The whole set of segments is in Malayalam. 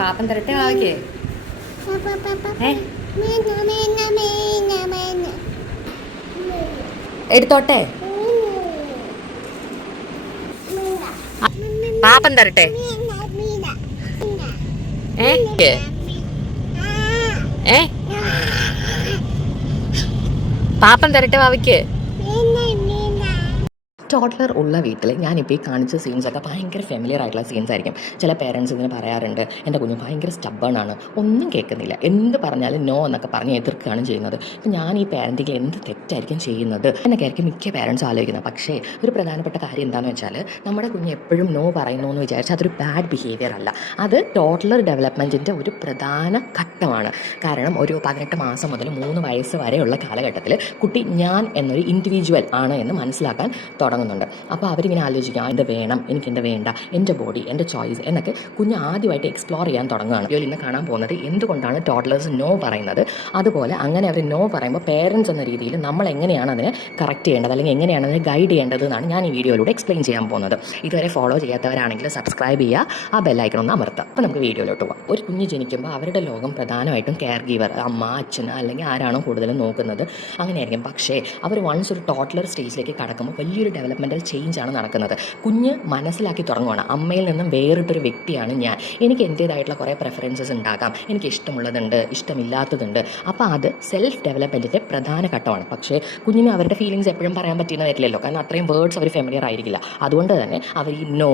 പാപ്പം തരട്ടെ വാവയ്ക്ക്. എടുത്തോട്ടെ, പാപ്പം തരട്ടെ. പാപ്പം തരട്ടെ വാവയ്ക്ക്. ടോഡ്ലർ ഉള്ള വീട്ടിൽ ഞാനിപ്പോൾ ഈ കാണിച്ച സീൻസൊക്കെ ഭയങ്കര ഫെമിലിയർ ആയിട്ടുള്ള സീൻസ് ആയിരിക്കും. ചില പേരൻസ് ഇങ്ങനെ പറയാറുണ്ട്, എൻ്റെ കുഞ്ഞ് ഭയങ്കര സ്റ്റബേണാണ്, ഒന്നും കേൾക്കുന്നില്ല, എന്ത് പറഞ്ഞാലും നോ എന്നൊക്കെ പറഞ്ഞ് എതിർക്കുകയാണ് ചെയ്യുന്നത്. അപ്പം ഞാൻ ഈ പാരൻറ്റിങ്ങിൽ എന്ത് തെറ്റായിരിക്കും ചെയ്യുന്നത് എന്നൊക്കെ ആയിരിക്കും മിക്ക പേരൻസ് ആലോചിക്കുന്നത്. പക്ഷേ ഒരു പ്രധാനപ്പെട്ട കാര്യം എന്താണെന്ന് വെച്ചാൽ, നമ്മുടെ കുഞ്ഞ് എപ്പോഴും നോ പറയുന്നു എന്ന് വിചാരിച്ചാൽ അതൊരു ബാഡ് ബിഹേവിയർ അല്ല. അത് ടോഡ്ലർ ഡെവലപ്മെൻറ്റിൻ്റെ ഒരു പ്രധാന ഘട്ടമാണ്. കാരണം ഒരു 18 മാസം മുതൽ 3 വയസ്സ് വരെയുള്ള കാലഘട്ടത്തിൽ കുട്ടി ഞാൻ എന്നൊരു ഇൻഡിവിജ്വൽ ആണ് എന്ന് മനസ്സിലാക്കാൻ തുടങ്ങുന്നുണ്ട്. അപ്പോൾ അവരിങ്ങനെ ആലോചിക്കുക, എന്ത് വേണം, എനിക്ക് എന്ത് വേണ്ട, എൻ്റെ ബോഡി, എൻ്റെ ചോയ്സ് എന്നൊക്കെ കുഞ്ഞ് ആദ്യമായിട്ട് എക്സ്പ്ലോർ ചെയ്യാൻ തുടങ്ങുകയാണ്. ഇതിൽ ഇന്ന് കാണാൻ പോകുന്നത് എന്തുകൊണ്ടാണ് ടോഡ്ലേഴ്സ് നോ പറയുന്നത്, അതുപോലെ അങ്ങനെ അവർ നോ പറയുമ്പോൾ പേരൻസ് എന്ന രീതിയിൽ നമ്മൾ എങ്ങനെയാണ് അതിനെ കറക്റ്റ് ചെയ്യേണ്ടത് അല്ലെങ്കിൽ എങ്ങനെയാണ് അതിനെ ഗൈഡ് ചെയ്യേണ്ടത് എന്നാണ് ഞാൻ ഈ വീഡിയോയിലൂടെ എക്സ്പ്ലെയിൻ ചെയ്യാൻ പോകുന്നത്. ഇതുവരെ ഫോളോ ചെയ്യാത്തവരാണെങ്കിൽ സബ്സ്ക്രൈബ് ചെയ്യുക, ആ ബെല്ലൈക്കൺ ഒന്ന് അമർത്തുക. അപ്പോൾ നമുക്ക് വീഡിയോയിലോട്ട് പോകാം. ഒരു കുഞ്ഞ് ജനിക്കുമ്പോൾ അവരുടെ ലോകം പ്രധാനമായിട്ടും കെയർ ഗീവർ, അമ്മ, അച്ഛന് അല്ലെങ്കിൽ ആരാണോ കൂടുതലും നോക്കുന്നത് അങ്ങനെയായിരിക്കും. പക്ഷേ അവർ വൺസ് ഒരു ടോഡ്ലർ സ്റ്റേജിലേക്ക് കടക്കുമ്പോൾ വലിയൊരു ഡെവലപ്മെൻറ്റൽ ചേഞ്ചാണ് നടക്കുന്നത്. കുഞ്ഞ് മനസ്സിലാക്കി തുടങ്ങുകയാണ്, അമ്മയിൽ നിന്നും വേറിട്ടൊരു വ്യക്തിയാണ് ഞാൻ, എനിക്ക് എൻ്റേതായിട്ടുള്ള കുറേ പ്രെഫറൻസസ് ഉണ്ടാകാം, എനിക്ക് ഇഷ്ടമുള്ളതുണ്ട്, ഇഷ്ടമില്ലാത്തതുണ്ട്. അപ്പോൾ അത് സെൽഫ് ഡെവലപ്മെൻറ്റിൻ്റെ പ്രധാന ഘട്ടമാണ്. പക്ഷേ കുഞ്ഞിന് അവരുടെ ഫീലിങ്സ് എപ്പോഴും പറയാൻ പറ്റുന്ന വരില്ലല്ലോ, കാരണം അത്രയും വേർഡ്സ് അവർ ഫെമിലിയർ ആയിരിക്കില്ല. അതുകൊണ്ട് തന്നെ അവർ ഈ നോ,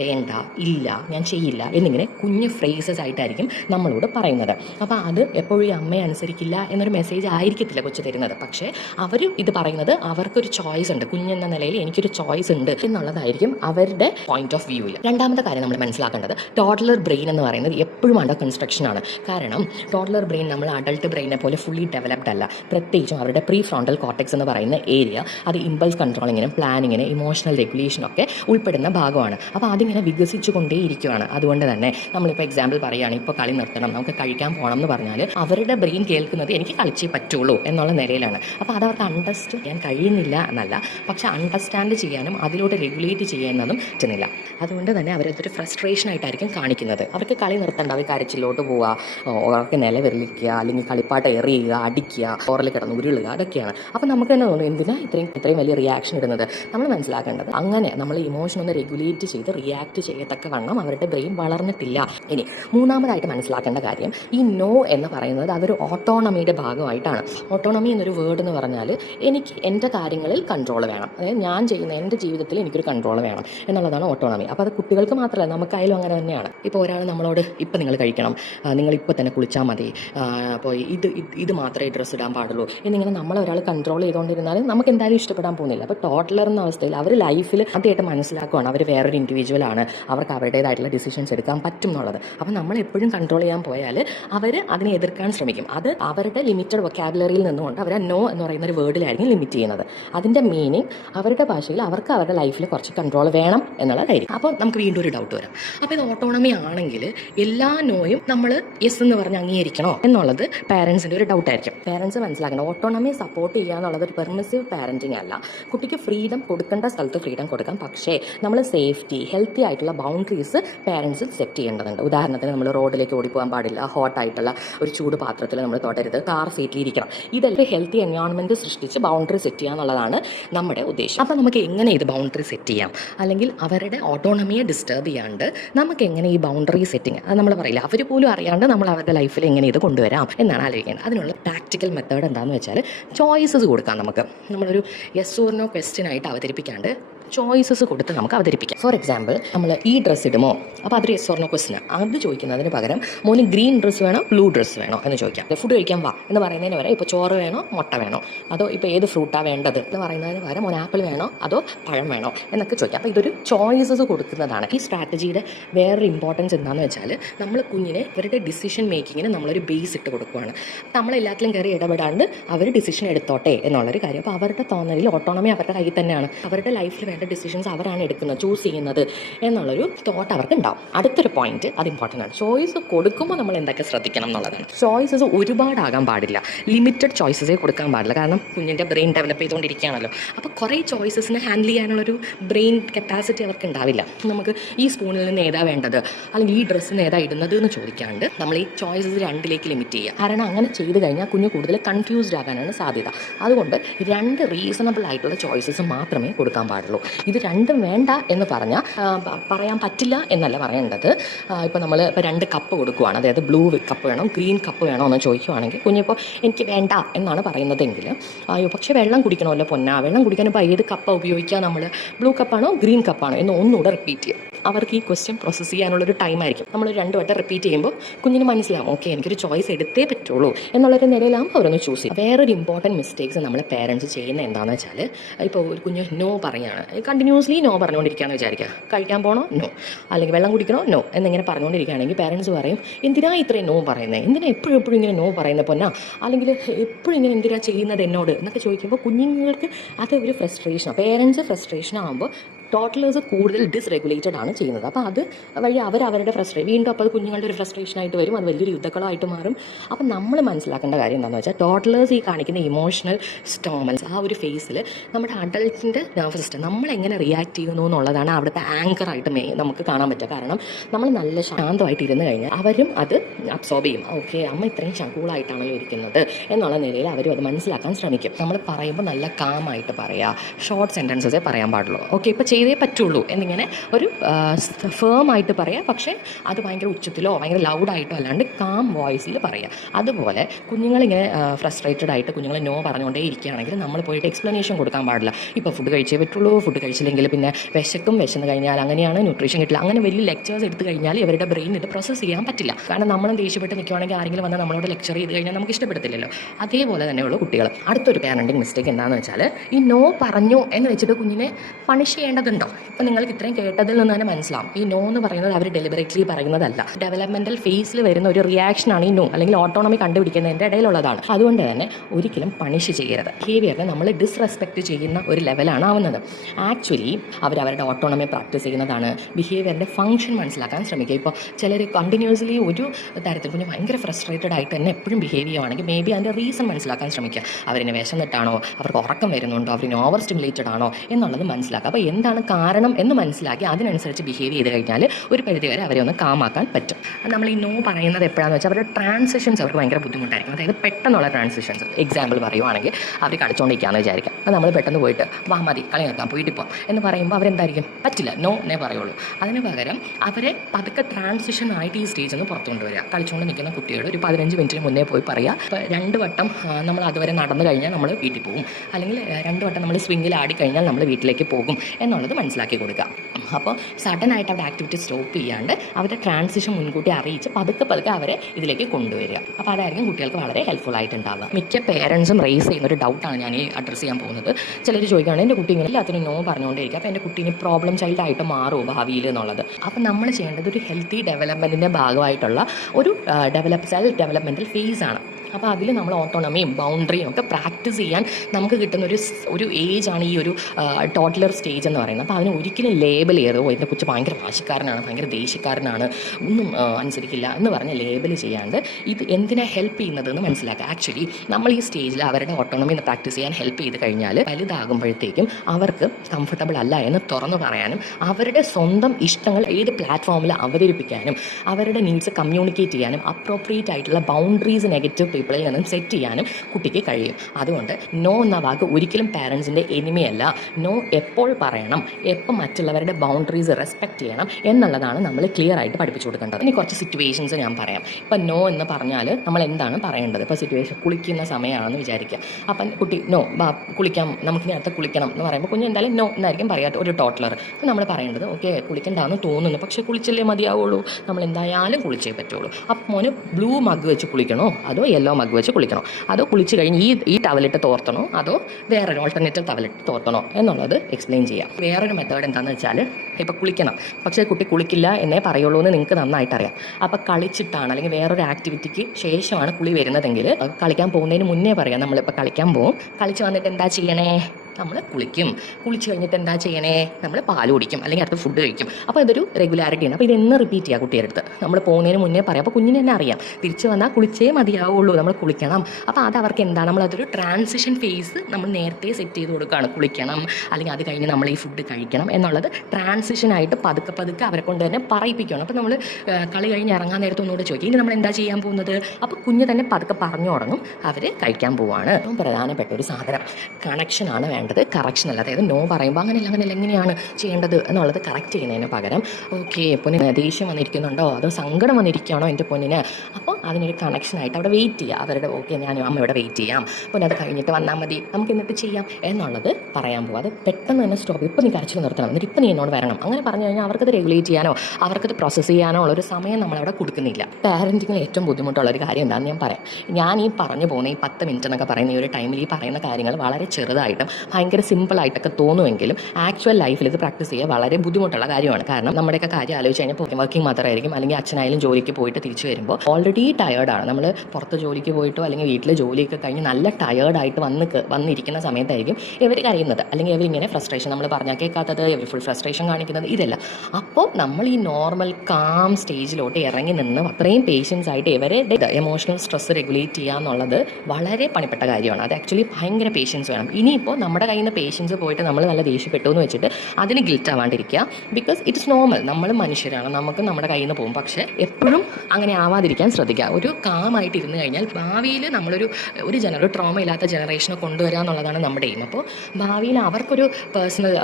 വേണ്ട, ഇല്ല, ഞാൻ ചെയ്യില്ല എന്നിങ്ങനെ കുഞ്ഞ് ഫ്രേസസ് ആയിട്ടായിരിക്കും നമ്മളോട് പറയുന്നത്. അപ്പോൾ അത് എപ്പോഴും ഈ അമ്മയെ അനുസരിക്കില്ല എന്നൊരു മെസ്സേജ് ആയിരിക്കത്തില്ല കൊച്ചു തരുന്നത്. പക്ഷേ അവർ ഇത് പറയുന്നത് അവർക്കൊരു ചോയ്സ് ഉണ്ട്, കുഞ്ഞെന്ന നിലയിൽ എനിക്കൊരു ചോയ്സ് ഉണ്ട് എന്നുള്ളതായിരിക്കും അവരുടെ പോയിന്റ് ഓഫ് വ്യൂവിൽ. രണ്ടാമത്തെ കാര്യം നമ്മൾ മനസ്സിലാക്കേണ്ടത്, ടോഡ്ലർ ബ്രെയിൻ എന്ന് പറയുന്നത് എപ്പോഴും അണ്ടർ കൺസ്ട്രക്ഷൻ ആണ്. കാരണം ടോഡ്ലർ ബ്രെയിൻ നമ്മൾ അഡൾട്ട് ബ്രെയിനെ പോലെ ഫുള്ളി ഡെവലപ്ഡ് അല്ല. പ്രത്യേകിച്ചും അവരുടെ പ്രീ ഫ്രോണ്ടൽ കോർട്ടെക്സ് എന്ന് പറയുന്ന ഏരിയ, അത് ഇമ്പൾസ് കൺട്രോളിങ്ങിനും പ്ലാനിങ്ങിനും ഇമോഷണൽ റെഗുലേഷനും ഒക്കെ ഉൾപ്പെടുന്ന ഭാഗമാണ്. അപ്പോൾ അതിങ്ങനെ വികസിച്ചു കൊണ്ടേയിരിക്കുകയാണ്. അതുകൊണ്ട് തന്നെ നമ്മളിപ്പോൾ എക്സാമ്പിൾ പറയുകയാണ്, ഇപ്പോൾ കളി നിർത്തണം, നമുക്ക് കഴിക്കാൻ പോകണം എന്ന് പറഞ്ഞാൽ അവരുടെ ബ്രെയിൻ കേൾക്കുന്നത് എനിക്ക് കളിച്ചേ പറ്റുള്ളൂ എന്നുള്ള നിലയിലാണ്. അപ്പോൾ അതവർക്ക് അണ്ടർസ്റ്റാൻഡ് ചെയ്യാൻ കഴിയുന്നില്ല എന്നല്ല, പക്ഷെ അണ്ടർസ്റ്റാൻഡ് ചെയ്യാനും അതിലോട്ട് റെഗുലേറ്റ് ചെയ്യാനൊന്നും പറ്റുന്നില്ല. അതുകൊണ്ട് തന്നെ അവരതൊരു ഫ്രസ്ട്രേഷൻ ആയിട്ടായിരിക്കും കാണിക്കുന്നത്. അവർക്ക് കളി നിർത്തേണ്ട, അവർ കരച്ചിലോട്ട് പോവുക, അവർക്ക് നിലവിരലിക്കുക, അല്ലെങ്കിൽ കളിപ്പാട്ട് എറിയുക, അടിക്കുക, ഓറിൽ കിടന്ന് ഉരുളുക, അതൊക്കെയാണ്. അപ്പോൾ നമുക്ക് തന്നെ തോന്നും എന്തിനാ ഇത്രയും വലിയ റിയാക്ഷൻ ഇടുന്നത്. നമ്മൾ മനസ്സിലാക്കേണ്ടത്, അങ്ങനെ നമ്മൾ ഇമോഷൻ ഒന്ന് റെഗുലേറ്റ് ചെയ്ത് റിയാക്ട് ചെയ്യത്തക്ക വണ്ണം അവരുടെ ബ്രെയിൻ വളർന്നിട്ടില്ല. ഇനി മൂന്നാമതായിട്ട് മനസ്സിലാക്കേണ്ട കാര്യം, ഈ നോ എന്ന് പറയുന്നത് അതൊരു ഓട്ടോണമിയുടെ ഭാഗമായിട്ടാണ്. ഓട്ടോണമി എന്നൊരു വേർഡ് എന്ന് പറഞ്ഞാൽ എനിക്ക് എൻ്റെ കാര്യങ്ങളിൽ കൺട്രോൾ വേണം, അതായത് ഞാൻ ചെയ്യുന്ന എൻ്റെ ജീവിതത്തിൽ എനിക്കൊരു കൺട്രോൾ വേണം എന്നുള്ളതാണ് ഓട്ടോണമി. അപ്പോൾ അത് കുട്ടികൾക്ക് മാത്രമല്ല, നമുക്കായാലും അങ്ങനെ തന്നെയാണ്. ഇപ്പോൾ ഒരാൾ നമ്മളോട് ഇപ്പം നിങ്ങൾ കഴിക്കണം, നിങ്ങൾ ഇപ്പോൾ തന്നെ കുളിച്ചാൽ മതി, അപ്പോൾ ഇത് മാത്രമേ ഡ്രസ്സ് ഇടാൻ പാടുള്ളൂ എന്നിങ്ങനെ നമ്മളൊരാൾ കൺട്രോൾ ചെയ്തുകൊണ്ടിരുന്നാൽ നമുക്ക് എന്തായാലും ഇഷ്ടപ്പെടാൻ പോകുന്നില്ല. അപ്പോൾ ടോഡ്ലർ എന്ന അവസ്ഥയിൽ അവർ ലൈഫിൽ ആദ്യമായിട്ട് മനസ്സിലാക്കുകയാണ് അവർ വേറൊരു ഇൻഡിവിജ്വൽ ആണ്, അവർക്ക് അവരുടേതായിട്ടുള്ള ഡിസിഷൻസ് എടുക്കാൻ പറ്റും എന്നുള്ളത്. അപ്പോൾ നമ്മൾ എപ്പോഴും കൺട്രോൾ ചെയ്യാൻ പോയാൽ അവർ അതിനെ എതിർക്കാൻ ശ്രമിക്കും. അത് അവരുടെ ലിമിറ്റഡ് വൊക്കാബുലറിയിൽ നിന്നുകൊണ്ട് അവർ നോ എന്ന് പറയുന്ന ഒരു വേർഡിലായിരിക്കും ലിമിറ്റ് ചെയ്യുന്നത്. അതിൻ്റെ മീനിങ് അവരുടെ ഭാഷയിൽ അവർക്ക് അവരുടെ ലൈഫിൽ കുറച്ച് കൺട്രോൾ വേണം എന്നുള്ളതായിരിക്കും. അപ്പോൾ നമുക്ക് വീണ്ടും ഒരു ഡൗട്ട് വരാം, അപ്പോൾ ഇത് ഓട്ടോണമി ആണെങ്കിൽ എല്ലാ നോയും നമ്മൾ യെസ് എന്ന് പറഞ്ഞ് അംഗീകരിക്കണോ എന്നുള്ളത് പാരൻസിൻ്റെ ഒരു ഡൗട്ടായിരിക്കും. പാരൻസ് മനസ്സിലാക്കണം, ഓട്ടോണമി സപ്പോർട്ട് ചെയ്യുക എന്നുള്ളത് ഒരു പെർമിസീവ് പാരൻറ്റിങ് അല്ല. കുട്ടിക്ക് ഫ്രീഡം കൊടുക്കേണ്ട സ്ഥലത്ത് ഫ്രീഡം കൊടുക്കാം, പക്ഷേ നമ്മൾ സേഫ്റ്റി, ഹെൽത്തി ആയിട്ടുള്ള ബൗണ്ടറീസ് പാരൻസ് സെറ്റ് ചെയ്യേണ്ടതുണ്ട്. ഉദാഹരണത്തിന് നമ്മൾ റോഡിലേക്ക് ഓടിപ്പോകാൻ പാടില്ല, ഹോട്ടായിട്ടുള്ള ഒരു ചൂട് പാത്രത്തിൽ നമ്മൾ തൊടരുത്, കാർ സീറ്റിൽ ഇരിക്കണം. ഇതെല്ലാം ഹെൽത്തി എൻവയോൺമെൻറ്റ് സൃഷ്ടിച്ച് ബൗണ്ടറി സെറ്റ് ചെയ്യുക എന്നുള്ളതാണ് നമ്മുടെ ഉദ്ദേശം. അപ്പോൾ നമുക്ക് എങ്ങനെ ഇത് ബൗണ്ടറി സെറ്റ് ചെയ്യാം, അല്ലെങ്കിൽ അവരുടെ ഓട്ടോണമിയെ ഡിസ്റ്റർബ് ചെയ്യാണ്ട് നമുക്ക് എങ്ങനെ ഈ ബൗണ്ടറി സെറ്റിങ്, അത് നമ്മൾ പറയില്ല, അവർ പോലും അറിയാണ്ട് നമ്മൾ അവരുടെ ലൈഫിൽ എങ്ങനെ ഇത് കൊണ്ടുവരാം എന്നാണ് ആലോചിക്കുന്നത്. അതിനുള്ള പ്രാക്ടിക്കൽ മെത്തേഡ് എന്താണെന്ന് വെച്ചാൽ, ചോയ്സസ് കൊടുക്കാം. നമ്മളൊരു യെസ് ഓർ നോ ക്വസ്റ്റ്യൻ ആയിട്ട് അവതരിപ്പിക്കാണ്ട് ചോയ്സസ് കൊടുത്ത് നമുക്ക് അവതരിപ്പിക്കാം. ഫോർ എക്സാമ്പിൾ, നമ്മൾ ഈ ഡ്രസ്സ് ഇടുമോ, അപ്പോൾ അതൊരു യെസ് ഓർ നോ ക്വസ്റ്റ്യൻ. അത് ചോദിക്കുന്നതിന് പകരം മോന് ഗ്രീൻ ഡ്രസ്സ് വേണോ ബ്ലൂ ഡ്രസ്സ് വേണോ എന്ന് ചോദിക്കാം. ഫുഡ് കഴിക്കാൻ വാ എന്ന് പറയുന്നതിന് പകരം ഇപ്പോൾ ചോറ് വേണോ മുട്ട വേണോ, അതോ ഇപ്പോൾ ഏത് ഫ്രൂട്ടാണ് വേണ്ടത് എന്ന് പറയുന്നതിന് പകരം മോന് ആപ്പിൾ വേണോ അതോ പഴം വേണോ എന്നൊക്കെ ചോദിക്കാം. അപ്പോൾ ഇതൊരു ചോയ്സസ് കൊടുക്കുന്നതാണ്. ഈ സ്ട്രാറ്റജിയുടെ വേറൊരു ഇമ്പോർട്ടൻസ് എന്താണെന്ന് വെച്ചാൽ, നമ്മൾ കുഞ്ഞിനെ ഇവരുടെ ഡിസിഷൻ മേക്കിങ്ങിന് നമ്മളൊരു ബേസ് ഇട്ട് കൊടുക്കുകയാണ്. നമ്മളെല്ലാത്തിലും കയറി ഇടപെടാണ്ട് അവർ ഡിസിഷൻ എടുത്തോട്ടെ എന്നുള്ളൊരു കാര്യം. അപ്പോൾ അവരുടെ തോന്നലിൽ ഓട്ടോണമി അവരുടെ കയ്യിൽ തന്നെയാണ്. അവരുടെ ലൈഫിൽ വേണ്ട വേണ്ട ഡിസിഷൻസ് അവരാണ് എടുക്കുന്നത്, ചൂസ് ചെയ്യുന്നത് എന്നുള്ളൊരു തോട്ട് അവർക്ക് ഉണ്ടാവും. അടുത്തൊരു പോയിന്റ്, അത് ഇമ്പോർട്ടൻ്റ് ആണ്. ചോയ്സ് കൊടുക്കുമ്പോൾ നമ്മൾ എന്തൊക്കെ ശ്രദ്ധിക്കണം എന്നുള്ളതാണ്. ചോയ്സസ് ഒരുപാടാകാൻ പാടില്ല, ലിമിറ്റഡ് ചോയ്സസേ കൊടുക്കാൻ പാടില്ല. കാരണം കുഞ്ഞിൻ്റെ ബ്രെയിൻ ഡെവലപ്പ് ചെയ്തുകൊണ്ടിരിക്കുകയാണല്ലോ. അപ്പോൾ കുറേ ചോയ്സസിനെ ഹാൻഡിൽ ചെയ്യാനുള്ളൊരു ബ്രെയിൻ കപ്പാസിറ്റി അവർക്ക് ഉണ്ടാവില്ല. നമുക്ക് ഈ സ്പൂണിൽ നിന്ന് ഏതാ വേണ്ടത്, അല്ലെങ്കിൽ ഈ ഡ്രസ്സിന് ഏതാ ഇടുന്നത് എന്ന് ചോദിക്കാണ്ട് നമ്മൾ ഈ ചോയ്സസ് രണ്ടിലേക്ക് ലിമിറ്റ് ചെയ്യുക. കാരണം അങ്ങനെ ചെയ്ത് കഴിഞ്ഞാൽ കുഞ്ഞ് കൂടുതൽ കൺഫ്യൂസ്ഡ് ആകാനാണ് സാധ്യത. അതുകൊണ്ട് 2 റീസണബിൾ ആയിട്ടുള്ള ചോയ്സസ് മാത്രമേ കൊടുക്കാൻ പാടുള്ളൂ. ഇത് രണ്ടും വേണ്ട എന്ന് പറഞ്ഞാൽ പറയാൻ പറ്റില്ല എന്നല്ല പറയേണ്ടത്. ഇപ്പോൾ നമ്മൾ ഇപ്പോൾ 2 കപ്പ് കൊടുക്കുകയാണ്, അതായത് ബ്ലൂ കപ്പ് വേണോ ഗ്രീൻ കപ്പ് വേണോ എന്ന് ചോദിക്കുവാണെങ്കിൽ കുഞ്ഞിപ്പോൾ എനിക്ക് വേണ്ട എന്നാണ് പറയുന്നതെങ്കിൽ, അയ്യോ പക്ഷേ വെള്ളം കുടിക്കണമല്ലോ പൊന്നാ, വെള്ളം കുടിക്കാൻ ഇപ്പോൾ ഏത് കപ്പാണ് ഉപയോഗിക്കുക, നമ്മൾ ബ്ലൂ കപ്പാണോ ഗ്രീൻ കപ്പാണോ എന്ന് ഒന്നുകൂടെ റിപ്പീറ്റ് ചെയ്യുക. അവർക്ക് ഈ ക്വസ്റ്റ്യൻ പ്രോസസ്സ് ചെയ്യാനുള്ളൊരു ടൈമായിരിക്കും. നമ്മൾ 2 വട്ടം റിപ്പീറ്റ് ചെയ്യുമ്പോൾ കുഞ്ഞിന് മനസ്സിലാവും, ഓക്കെ എനിക്കൊരു ചോയ്സ് എടുത്തേ പറ്റുള്ളൂ എന്നുള്ളൊരു നിലയിലാകുമ്പോൾ അവരൊന്ന് ചൂസ് ചെയ്യും. വേറൊരു ഇമ്പോർട്ടൻറ്റ് മിസ്റ്റേക്സ് നമ്മളെ പേരൻസ് ചെയ്യുന്നത് എന്താണെന്ന് വെച്ചാൽ, ഇപ്പോൾ ഒരു കുഞ്ഞ് നോ പറയുകയാണ്, കണ്ടിന്യൂസ്ലി നോ പറഞ്ഞുകൊണ്ടിരിക്കുകയെന്ന് വിചാരിക്കുക. കഴിക്കാൻ പോകണോ നോ, അല്ലെങ്കിൽ വെള്ളം കുടിക്കണോ നോ എന്നിങ്ങനെ പറഞ്ഞുകൊണ്ടിരിക്കുകയാണെങ്കിൽ പേരൻസ് പറയും, എന്തിനാ ഇത്രയും നോ പറയുന്നത്, എന്തിനാ എപ്പോഴും ഇങ്ങനെ നോ പറയുന്നത് പൊന്നാ, അല്ലെങ്കിൽ എപ്പോഴും ഇങ്ങനെ എന്തിനാ ചെയ്യുന്നത് എന്നോട് എന്നൊക്കെ ചോദിക്കുമ്പോൾ കുഞ്ഞുങ്ങൾക്ക് അത് ഒരു ഫ്രസ്ട്രേഷനാണ്. പേരൻസ് ഫ്രസ്ട്രേഷൻ ആകുമ്പോൾ ടോട്ടലേഴ്സ് കൂടുതൽ ഡിസ്റെഗുലേറ്റഡ് ആണ് ചെയ്യുന്നത്. അപ്പോൾ അത് വഴി അവരുടെ വീണ്ടും അപ്പോൾ അത് കുഞ്ഞുങ്ങളുടെ ഒരു ഫ്രസ്ട്രേഷനായിട്ട് വരും, അത് വലിയൊരു യുദ്ധക്കളമായിട്ട് മാറും. അപ്പം നമ്മൾ മനസ്സിലാക്കേണ്ട കാര്യം എന്താണെന്ന് വെച്ചാൽ, ടോട്ടലേഴ്സ് ഈ കാണിക്കുന്ന ഇമോഷണൽ സ്റ്റോമൽസ് ആ ഒരു ഫേസിൽ നമ്മുടെ അഡൾട്ടിൻ്റെ നെർവസ് സിസ്റ്റം നമ്മളെങ്ങനെ റിയാക്ട് ചെയ്യുന്നു എന്നുള്ളതാണ് അവിടുത്തെ ആങ്കറായിട്ട് നമുക്ക് കാണാൻ പറ്റുക. കാരണം നമ്മൾ നല്ല ശാന്തമായിട്ട് ഇരുന്ന് കഴിഞ്ഞാൽ അവരും അത് അബ്സോർബ് ചെയ്യും. ഓക്കെ അമ്മ ഇത്രയും കൂളായിട്ടാണല്ലോ ഇരിക്കുന്നത് എന്നുള്ള നിലയിൽ അവരും അത് മനസ്സിലാക്കാൻ ശ്രമിക്കും. നമ്മൾ പറയുമ്പോൾ നല്ല കാമായിട്ട് പറയുക, ഷോർട്ട് സെൻറ്റൻസസേ പറയാൻ പാടുള്ളൂ. ഓക്കെ ഇപ്പോൾ ചെയ്തേ പറ്റുള്ളൂ എന്നിങ്ങനെ ഒരു ഫേം ആയിട്ട് പറയുക, പക്ഷേ അത് ഭയങ്കര ഉച്ചത്തിലോ ഭയങ്കര ലൗഡായിട്ടോ അല്ലാണ്ട് കാം വോയിസിൽ പറയുക. അതുപോലെ കുഞ്ഞുങ്ങളിങ്ങനെ ഫ്രസ്ട്രേറ്റഡ് ആയിട്ട് കുഞ്ഞുങ്ങൾ നോ പറഞ്ഞുകൊണ്ടേ ഇരിക്കുകയാണെങ്കിൽ നമ്മൾ പോയിട്ട് എക്സ്പ്ലനേഷൻ കൊടുക്കാൻ പാടില്ല. ഇപ്പോൾ ഫുഡ് കഴിച്ചേ പറ്റുള്ളൂ, ഫുഡ് കഴിച്ചില്ലെങ്കിൽ പിന്നെ വിശന്ന് കഴിഞ്ഞാൽ അങ്ങനെയാണ്, ന്യൂട്രീഷൻ കിട്ടില്ല, അങ്ങനെ വലിയ ലെക്ചേഴ്സ് എടുത്തു കഴിഞ്ഞാൽ ഇവരുടെ ബ്രെയിൻ ഇത് പ്രോസസ്സ് ചെയ്യാൻ പറ്റില്ല. കാരണം നമ്മളും ദേഷ്യപ്പെട്ട് നിൽക്കുവാണെങ്കിൽ ആരെങ്കിലും വന്നാൽ നമ്മളോട് ലെക്ചർ ചെയ്ത് കഴിഞ്ഞാൽ നമുക്ക് ഇഷ്ടപ്പെടത്തില്ലല്ലോ. അതേപോലെ തന്നെയുള്ള കുട്ടികൾ. അടുത്തൊരു പാരൻറ്റിങ് മിസ്റ്റേക്ക് എന്താണെന്ന് വെച്ചാൽ, ഈ നോ പറഞ്ഞു എന്ന് വെച്ചിട്ട് കുഞ്ഞിനെ പണിഷ് ചെയ്യേണ്ടതുണ്ടോ. ഇപ്പോൾ നിങ്ങൾക്ക് ഇത്രയും കേട്ടതിൽ നിന്ന് തന്നെ മനസ്സിലാവും, ഈ നോ എന്ന് പറയുന്നത് അവർ ഡെലിബറേറ്റ്ലി പറയുന്നതല്ല. ഡെവലപ്മെൻറ്റൽ ഫേസിൽ വരുന്ന ഒരു റിയാക്ഷനാണ് ഈ നോ, അല്ലെങ്കിൽ ഓട്ടോണമി കണ്ടുപിടിക്കുന്നതിൻ്റെ ഇടയിലുള്ളതാണ്. അതുകൊണ്ട് തന്നെ ഒരിക്കലും പണിഷ് ചെയ്യരുത്. ബിഹേവിയറിനെ നമ്മൾ ഡിസ്റെസ്പെക്റ്റ് ചെയ്യുന്ന ഒരു ലെവലാണ് ആവുന്നത്. ആക്ച്വലി അവരുടെ ഓട്ടോണമി പ്രാക്ടീസ് ചെയ്യുന്നതാണ്. ബിഹേവിയറിൻ്റെ ഫംഗ്ഷൻ മനസ്സിലാക്കാൻ ശ്രമിക്കുക. ഇപ്പോൾ ചിലർ കണ്ടിന്യൂസ്ലി ഒരു തരത്തിൽ കുഞ്ഞ് ഭയങ്കര ഫ്രസ്ട്രേറ്റഡ് ആയിട്ട് തന്നെ എപ്പോഴും ബിഹേവ് ചെയ്യുവാണെങ്കിൽ മേ ബി അതിൻ്റെ റീസൺ മനസ്സിലാക്കാൻ ശ്രമിക്കുക. അവരിന് വിശന്നിട്ടാണോ, അവർക്ക് ഉറക്കം വരുന്നുണ്ടോ, അവരിന് ഓവർ സ്റ്റിമുലേറ്റഡ് ആണോ എന്നുള്ളത് മനസ്സിലാക്കുക. അപ്പോൾ എന്താണ് കാരണം എന്ന് മനസ്സിലാക്കി അതിനനുസരിച്ച് ബിഹേവ് ചെയ്ത് കഴിഞ്ഞാൽ ഒരു പരിധിവരെ അവരെ ഒന്ന് കാമാക്കാൻ പറ്റും. നമ്മൾ ഈ നോ പറയുന്നത് എപ്പോഴാണെന്ന് വെച്ചാൽ അവരുടെ ട്രാൻസിഷൻസ് അവർക്ക് ഭയങ്കര ബുദ്ധിമുട്ടായിരിക്കും. അതായത് പെട്ടെന്നുള്ള ട്രാൻസിഷൻസ്. എക്സാമ്പിൾ പറയുവാണെങ്കിൽ അവർ കളിച്ചുകൊണ്ടിരിക്കുകയെന്ന് വിചാരിക്കാം, അത് നമ്മൾ പെട്ടെന്ന് പോയിട്ട് വാ മതി കളി നിർത്താം പോയിട്ട് പോകാം എന്ന് പറയുമ്പോൾ അവരെന്തായിരിക്കും, പറ്റില്ല നോ എന്നേ പറയുള്ളൂ. അതിന് പകരം അവരെ പതുക്കെ ട്രാൻസിഷൻ ആയിട്ട് ഈ സ്റ്റേജിൽ നിന്ന് പുറത്തു കൊണ്ടുവരിക. കളിച്ചുകൊണ്ട് നിൽക്കുന്ന കുട്ടിയോട് ഒരു 15 മിനിറ്റിന് മുന്നേ പോയി പറയുക, ഇപ്പോൾ 2 വട്ടം നമ്മൾ അതുവരെ നടന്നു കഴിഞ്ഞാൽ നമ്മൾ വീട്ടിൽ പോകും, അല്ലെങ്കിൽ 2 വട്ടം നമ്മൾ സ്വിങ്ങിൽ ആടിക്കഴിഞ്ഞാൽ നമ്മൾ വീട്ടിലേക്ക് പോകും എന്നുള്ളത് മനസ്സിലാക്കി കൊടുക്കുക. അപ്പോൾ സഡനായിട്ട് അവിടെ ആക്ടിവിറ്റി സ്റ്റോപ്പ് ചെയ്യാണ്ട് അവരുടെ ട്രാൻസിഷൻ മുൻകൂട്ടി അറിയിച്ച് പതുക്കെ അവരെ ഇതിലേക്ക് കൊണ്ടുവരിക. അപ്പോൾ അതായിരിക്കും കുട്ടികൾക്ക് വളരെ ഹെൽപ്ഫുൾ ആയിട്ടുണ്ടാവുക. മിക്ക പേരൻസും റേസ് ചെയ്യുന്ന ഒരു ഡൗട്ടാണ് ഞാൻ ഈ അഡ്രസ്സ് ചെയ്യാൻ പോകുന്നത്. ചിലർ ചോദിക്കുകയാണ്, എൻ്റെ കുട്ടി ഇങ്ങനെ എല്ലാത്തിനും നോ പറഞ്ഞുകൊണ്ടിരിക്കുക, അപ്പോൾ എൻ്റെ കുട്ടീന് പ്രോബ്ലം ചൈൽഡായിട്ട് മാറുമോ ഭാവിയിൽ എന്നുള്ളത്. അപ്പോൾ നമ്മൾ ചെയ്യേണ്ടത് ഒരു ഹെൽത്തി ഡെവലപ്മെൻറ്റിൻ്റെ ഭാഗമായിട്ടുള്ള ഒരു സെൽഫ് ഡെവലപ്മെൻറ്റൽ ഫേസാണ്. അപ്പോൾ അതിൽ നമ്മൾ ഓട്ടോണമിയും ബൗണ്ടറിയും ഒക്കെ പ്രാക്ടീസ് ചെയ്യാൻ നമുക്ക് കിട്ടുന്ന ഒരു ഏജാണ് ഈ ഒരു ടോഡ്ലർ സ്റ്റേജ് എന്ന് പറയുന്നത്. അപ്പോൾ അതിന് ഒരിക്കലും ലേബൽ ചെയ്തോ ഇതിനെ കുറിച്ച് ഭയങ്കര വാശിക്കാരനാണ്, ഭയങ്കര ദേഷ്യക്കാരനാണ്, ഒന്നും അനുസരിക്കില്ല എന്ന് പറഞ്ഞ് ലേബൽ ചെയ്യാണ്ട് ഇത് എന്തിനാ ഹെൽപ്പ് ചെയ്യുന്നതെന്ന് മനസ്സിലാക്കുക. ആക്ച്വലി നമ്മൾ ഈ സ്റ്റേജിൽ അവരുടെ ഓട്ടോണമി പ്രാക്ടീസ് ചെയ്യാൻ ഹെൽപ്പ് ചെയ്ത് കഴിഞ്ഞാൽ വലുതാകുമ്പോഴത്തേക്കും അവർക്ക് കംഫർട്ടബിൾ അല്ല എന്ന് തുറന്നു പറയാനും അവരുടെ സ്വന്തം ഇഷ്ടങ്ങൾ ഏത് പ്ലാറ്റ്ഫോമിൽ അവതരിപ്പിക്കാനും അവരുടെ നീഡ്സ് കമ്മ്യൂണിക്കേറ്റ് ചെയ്യാനും അപ്രോപ്രിയേറ്റ് ആയിട്ടുള്ള ബൗണ്ടറീസ് നെഗറ്റീവ് പീപ്പിളിൽ നിന്നും സെറ്റ് ചെയ്യാനും കുട്ടിക്ക് കഴിയും. അതുകൊണ്ട് നോ എന്ന വാക്ക് ഒരിക്കലും പാരൻസിൻ്റെ എനിമിയല്ല. നോ എപ്പോൾ പറയണം, എപ്പോൾ മറ്റുള്ളവരുടെ ബൗണ്ടറീസ് റെസ്പെക്റ്റ് ചെയ്യണം എന്നുള്ളതാണ് നമ്മൾ ക്ലിയർ ആയിട്ട് പഠിപ്പിച്ചു കൊടുക്കേണ്ടത്. ഇനി കുറച്ച് സിറ്റുവേഷൻസ് ഞാൻ പറയാം. ഇപ്പം നോ എന്ന് പറഞ്ഞാൽ നമ്മൾ എന്താണ് പറയേണ്ടത്. ഇപ്പോൾ സിറ്റുവേഷൻ കുളിക്കുന്ന സമയമാണെന്ന് വിചാരിക്കുക. അപ്പം കുട്ടി നോ കുളിക്കാം, നമുക്ക് നേരത്തെ കുളിക്കണം എന്ന് പറയുമ്പോൾ കുഞ്ഞ് എന്തായാലും നോ എന്നായിരിക്കും പറയാത്ത ഒരു ടോട്ടലർ. അപ്പോൾ നമ്മൾ പറയേണ്ടത് ഓക്കെ കുളിക്കണ്ടെന്ന് തോന്നുന്നു, പക്ഷേ കുളിച്ചല്ലേ മതിയാവുള്ളൂ, നമ്മൾ എന്തായാലും കുളിച്ചേ പറ്റുള്ളൂ. അപ്പം മോന് ബ്ലൂ മഗ് വെച്ച് കുളിക്കണോ അതോ യെല്ലോ ടവലോ മഗ് വെച്ച് കുളിക്കണോ, അതോ കുളിച്ച് കഴിഞ്ഞ് ഈ ടവലിട്ട് തോർത്തണോ, അതോ വേറൊരു ഓൾട്ടർനേറ്റീവ് ടവലിട്ട് തോർത്തണോ എന്നുള്ളത് എക്സ്പ്ലെയിൻ ചെയ്യാം. വേറൊരു മെത്തേഡ് എന്താണെന്ന് വെച്ചാൽ, ഇപ്പോൾ കുളിക്കണം, പക്ഷേ കുട്ടി കുളിക്കില്ല എന്നേ പറയുള്ളൂ എന്ന് നിങ്ങൾക്ക് നന്നായിട്ട് അറിയാം. അപ്പോൾ കളിച്ചിട്ടാണ് അല്ലെങ്കിൽ വേറൊരു ആക്ടിവിറ്റിക്ക് ശേഷമാണ് കുളി വരുന്നതെങ്കിൽ, കളിക്കാൻ പോകുന്നതിന് മുന്നേ പറയാം, നമ്മളിപ്പോൾ കളിക്കാൻ പോകും, കളിച്ച് വന്നിട്ട് എന്താ ചെയ്യണേ, നമ്മൾ കുളിക്കും, കുളിച്ച് കഴിഞ്ഞിട്ട് എന്താ ചെയ്യണേ, നമ്മൾ പാൽ കുടിക്കും അല്ലെങ്കിൽ അടുത്ത് ഫുഡ് കഴിക്കും. അപ്പോൾ ഇതൊരു റെഗുലാരിറ്റിയാണ്. അപ്പോൾ ഇതെന്ന് റിപ്പീറ്റ് ചെയ്യുക കുട്ടിയുടെ അടുത്ത്, നമ്മൾ പോകുന്നതിന് മുന്നേ പറയാം. അപ്പോൾ കുഞ്ഞിന് തന്നെ അറിയാം തിരിച്ച് വന്നാൽ കുളിച്ചേ മതിയാവുള്ളൂ, നമ്മൾ കുളിക്കണം. അപ്പോൾ അത് അവർക്ക് എന്താണ്, നമ്മളതൊരു ട്രാൻസിഷൻ ഫേസ് നമ്മൾ നേരത്തെ സെറ്റ് ചെയ്ത് കൊടുക്കുകയാണ്. കുളിക്കണം അല്ലെങ്കിൽ അത് കഴിഞ്ഞ് നമ്മൾ ഈ ഫുഡ് കഴിക്കണം എന്നുള്ളത് ട്രാൻസിഷനായിട്ട് പതുക്കെ പതുക്കെ അവരെ കൊണ്ട് തന്നെ പറയിപ്പിക്കുകയാണ്. അപ്പോൾ നമ്മൾ കളി കഴിഞ്ഞ് ഇറങ്ങാൻ നേരത്തെ ഒന്നുകൂടെ ചോദിക്കും, ഇനി നമ്മൾ എന്താ ചെയ്യാൻ പോകുന്നത്. അപ്പോൾ കുഞ്ഞ് തന്നെ പതുക്കെ പറഞ്ഞു തുടങ്ങും അവർ കഴിക്കാൻ പോവുകയാണ്. ഏറ്റവും പ്രധാനപ്പെട്ട ഒരു സാധനം കണക്ഷനാണ് വേണ്ടത്, കറക്ഷൻ അല്ല. അതായത് നോ പറയുമ്പോൾ അങ്ങനെയല്ല എങ്ങനെയാണ് ചെയ്യേണ്ടത് എന്നുള്ളത് കറക്റ്റ് ചെയ്യുന്നതിന് പകരം, ഓക്കെ പൊന്നിന് ദേഷ്യം വന്നിരിക്കുന്നുണ്ടോ അതോ സങ്കടം വന്നിരിക്കുകയാണോ എൻ്റെ പൊന്നിന്, അപ്പോൾ അതിനൊരു കണക്ഷനായിട്ട് അവിടെ വെയിറ്റ് ചെയ്യുക. അവരുടെ ഓക്കെ ഞാൻ അമ്മ ഇവിടെ വെയിറ്റ് ചെയ്യാം, അപ്പോൾ അത് കഴിഞ്ഞിട്ട് വന്നാൽ മതി, നമുക്ക് എന്നിട്ട് ചെയ്യാം എന്നുള്ളത് പറയാൻ പോകും. അത് പെട്ടെന്ന് തന്നെ സ്റ്റോപ്പ്, ഇപ്പോൾ നീ കരച്ചിൽ നിർത്തണം, എന്നിട്ട് ഇപ്പം നീ എന്നോട് വരണം, അങ്ങനെ പറഞ്ഞു കഴിഞ്ഞാൽ അവർക്കത് റെഗുലേറ്റ് ചെയ്യാനോ അവർക്കത് പ്രോസസ്സ് ചെയ്യാനോ ഉള്ളൊരു സമയം നമ്മളവിടെ കൊടുക്കുന്നില്ല. പാരൻറ്റിങ്ങിൽ ഏറ്റവും ബുദ്ധിമുട്ടുള്ളൊരു കാര്യം എന്താണെന്ന് ഞാൻ പറയാം. ഞാൻ ഈ പറഞ്ഞു പോകുന്ന ഈ 10 മിനിറ്റ് എന്നൊക്കെ പറയുന്ന ഈ ഒരു ടൈമിൽ ഈ പറയുന്ന കാര്യങ്ങൾ വളരെ ചെറുതായിട്ടും ഭയങ്കര സിമ്പിളായിട്ടൊക്കെ തോന്നുമെങ്കിലും ആക്ച്വൽ ലൈഫിൽ ഇത് പ്രാക്ടീസ് ചെയ്യുക വളരെ ബുദ്ധിമുട്ടുള്ള കാര്യമാണ്. കാരണം നമ്മുടെയൊക്കെ കാര്യം ആലോചിച്ച് കഴിഞ്ഞാൽ വർക്കിംഗ് മദർ ആയിരിക്കും, അല്ലെങ്കിൽ അച്ഛനായാലും ജോലിക്ക് പോയിട്ട് തിരിച്ചു വരുമ്പോൾ ഓൾറെഡി ടയേർഡാണ്. നമ്മൾ പുറത്ത് ജോലിക്ക് പോയിട്ടോ അല്ലെങ്കിൽ വീട്ടിലെ ജോലിയൊക്കെ കഴിഞ്ഞ് നല്ല ടയേർഡായിട്ട് വന്നിരിക്കുന്ന സമയത്തായിരിക്കും ഇവർ കരയുന്നത്, അല്ലെങ്കിൽ ഇവരിങ്ങനെ ഫ്രസ്ട്രേഷൻ നമ്മൾ പറഞ്ഞാൽ കേൾക്കാത്തത്, ഇവർ ഫുൾ ഫ്രസ്ട്രേഷൻ കാണിക്കുന്നത്, ഇതല്ല. അപ്പോൾ നമ്മൾ ഈ നോർമൽ കാം സ്റ്റേജിലോട്ട് ഇറങ്ങി നിന്ന് അത്രയും പേഷ്യൻസ് ആയിട്ട് ഇവരെ എമോഷണൽ സ്ട്രെസ് റെഗുലേറ്റ് ചെയ്യുക എന്നുള്ളത് വളരെ പണിപ്പെട്ട കാര്യമാണ്. അത് ആക്ച്വലി ഭയങ്കര പേഷ്യൻസ് വേണം. ഇനിയിപ്പോൾ നമ്മുടെ കയ്യിൽ നിന്ന് പേഷ്യൻസ് പോയിട്ട് നമ്മൾ നല്ല ദേഷ്യപ്പെട്ടു എന്ന് വെച്ചിട്ട് അതിന് ഗിൽറ്റ് ആവാണ്ടിരിക്കുക. ബിക്കോസ് ഇറ്റ്സ് നോർമൽ, നമ്മൾ മനുഷ്യരാണ്, നമുക്ക് നമ്മുടെ കയ്യിൽ നിന്ന് പോകും. പക്ഷേ എപ്പോഴും അങ്ങനെ ആവാതിരിക്കാൻ ശ്രദ്ധിക്കുക. ഒരു കാമായിട്ട് ഇരുന്ന് കഴിഞ്ഞാൽ ഭാവിയിൽ നമ്മളൊരു ട്രോമ ഇല്ലാത്ത ജനറേഷനെ കൊണ്ടുവരിക എന്നുള്ളതാണ് നമ്മുടെ എയിം. അപ്പോൾ ഭാവിയിൽ അവർക്കൊരു പേഴ്സണൽ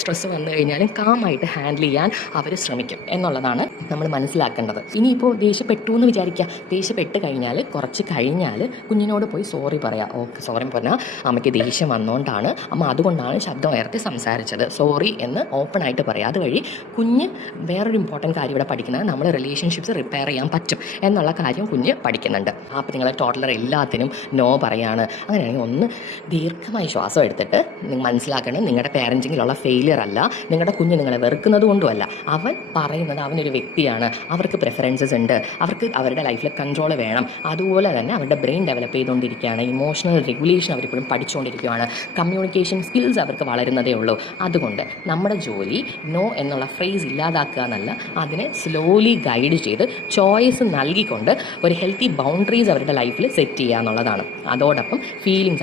സ്ട്രെസ് വന്നു കഴിഞ്ഞാലും കാമായിട്ട് ഹാൻഡിൽ ചെയ്യാൻ അവർ ശ്രമിക്കും എന്നുള്ളതാണ് നമ്മൾ മനസ്സിലാക്കേണ്ടത്. ഇനിയിപ്പോൾ ദേഷ്യപ്പെട്ടു എന്ന് വിചാരിക്കുക, ദേഷ്യപ്പെട്ട് കഴിഞ്ഞാൽ കുറച്ച് കഴിഞ്ഞാൽ കുഞ്ഞിനോട് പോയി സോറി പറയാം. ഓക്കെ സോറി പറഞ്ഞാൽ അമ്മയ്ക്ക് ദേഷ്യം വന്നുകൊണ്ടാണ്, അമ്മ അതുകൊണ്ടാണ് ശബ്ദം ഉയർത്തി സംസാരിച്ചത്, സോറി എന്ന് ഓപ്പൺ ആയിട്ട് പറയാം. അതുവഴി കുഞ്ഞ് വേറൊരു ഇമ്പോർട്ടൻറ്റ് കാര്യം ഇവിടെ പഠിക്കുന്നത്, നമ്മൾ റിലേഷൻഷിപ്സ് റിപ്പയർ ചെയ്യാൻ പറ്റും എന്നുള്ള കാര്യം കുഞ്ഞ് പഠിക്കുന്നുണ്ട്. അപ്പോൾ നിങ്ങളെ ടോട്ടലർ എല്ലാത്തിനും നോ പറയാണ്. അങ്ങനെയാണെങ്കിൽ ഒന്ന് ദീർഘമായി ശ്വാസം എടുത്തിട്ട് നിങ്ങൾ മനസ്സിലാക്കണം, നിങ്ങളുടെ പാരൻറ്റിങ്ങിലുള്ള ഫെയിലിയർ അല്ല, നിങ്ങളുടെ കുഞ്ഞ് നിങ്ങളെ വെറുക്കുന്നത് കൊണ്ടുമല്ല, അവൻ പറയുന്നത് അവനൊരു വ്യക്തിയാണ്, അവർക്ക് പ്രിഫറൻസസ് ഉണ്ട്, അവർക്ക് അവരുടെ ലൈഫിൽ കൺട്രോൾ വേണം. അതുപോലെ തന്നെ അവരുടെ ബ്രെയിൻ ഡെവലപ്പ് ചെയ്തുകൊണ്ടിരിക്കുകയാണ്, ഇമോഷണൽ റെഗുലേഷൻ അവരിപ്പോഴും പഠിച്ചുകൊണ്ടിരിക്കുകയാണ്, കമ്മ്യൂണിക്കേഷൻ സ്കിൽസ് അവർക്ക് വളരുന്നതേ ഉള്ളൂ. അതുകൊണ്ട് നമ്മുടെ ജോലി നോ എന്നുള്ള ഫ്രേസ് ഇല്ലാതാക്കുക എന്നല്ല, അതിനെ സ്ലോലി ഗൈഡ് ചെയ്ത് ചോയ്സ് നൽകിക്കൊണ്ട് ഒരു ഹെൽത്തി ബൗണ്ടറീസ് അവരുടെ ലൈഫിൽ സെറ്റ് ചെയ്യുക എന്നുള്ളതാണ്. അതോടൊപ്പം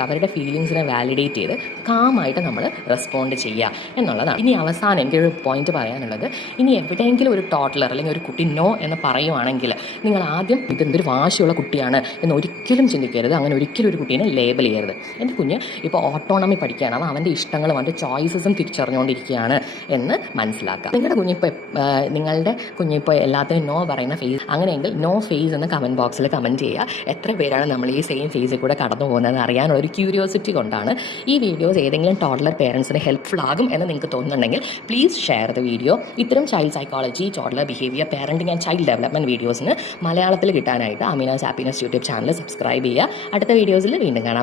അവരുടെ ഫീലിങ്സിനെ വാലിഡേറ്റ് ചെയ്ത് കാമായിട്ട് നമ്മൾ റെസ്പോണ്ട് ചെയ്യുക എന്നുള്ളതാണ്. ഇനി അവസാനം എനിക്കൊരു പോയിന്റ് പറയാനുള്ളത്, ഇനി എവിടെയെങ്കിലും ഒരു ടോട്ടലർ അല്ലെങ്കിൽ ഒരു കുട്ടി നോ എന്ന് പറയുവാണെങ്കിൽ നിങ്ങൾ ആദ്യം ഇതെന്തൊരു വാശിയുള്ള കുട്ടിയാണ് എന്ന് ഒരിക്കലും ചിന്തിക്കരുത്. അങ്ങനെ ഒരിക്കലും ഒരു കുട്ടീനെ ലേബൽ ചെയ്യരുത്. എൻ്റെ കുഞ്ഞ് ഇപ്പോൾ ഓട്ടോണമി പഠിക്കുകയാണ്, അവൻ്റെ ഇഷ്ടങ്ങളും അവൻ്റെ ചോയ്സസും തിരിച്ചറിഞ്ഞുകൊണ്ടിരിക്കുകയാണ് എന്ന് മനസ്സിലാക്കുക. നിങ്ങളുടെ കുഞ്ഞിപ്പോൾ എല്ലാത്തിനും നോ പറയുന്ന ഫേസ്, അങ്ങനെയെങ്കിൽ നോ ഫേസ് എന്ന് കമൻറ്റ് ബോക്സിൽ കമൻറ്റ് ചെയ്യുക. എത്ര പേരാണ് നമ്മൾ ഈ സെയിം ഫേസിൽ കൂടെ കടന്നു പോകുന്നത് അറിയാനുള്ള ഒരു ക്യൂരിയോസിറ്റി കൊണ്ടാണ് ഈ വീഡിയോസ് ഏതെങ്കിലും ടോഡലർ പേരൻസിന് ഹെൽപ്ഫുൾ ആകും എന്ന് നിങ്ങൾക്ക് തോന്നുന്നുണ്ടെങ്കിൽ പ്ലീസ് ഷെയർ ദ വീഡിയോ. ഇത്തരം child psychology, toddler behaviour, parenting and child development വീഡിയോസിന് മലയാളത്തിൽ കിട്ടാനായിട്ട് Ameena's happiness YouTube channel subscribe ചെയ്യുക. അടുത്ത വീഡിയോസിൽ വീണ്ടും കാണാം.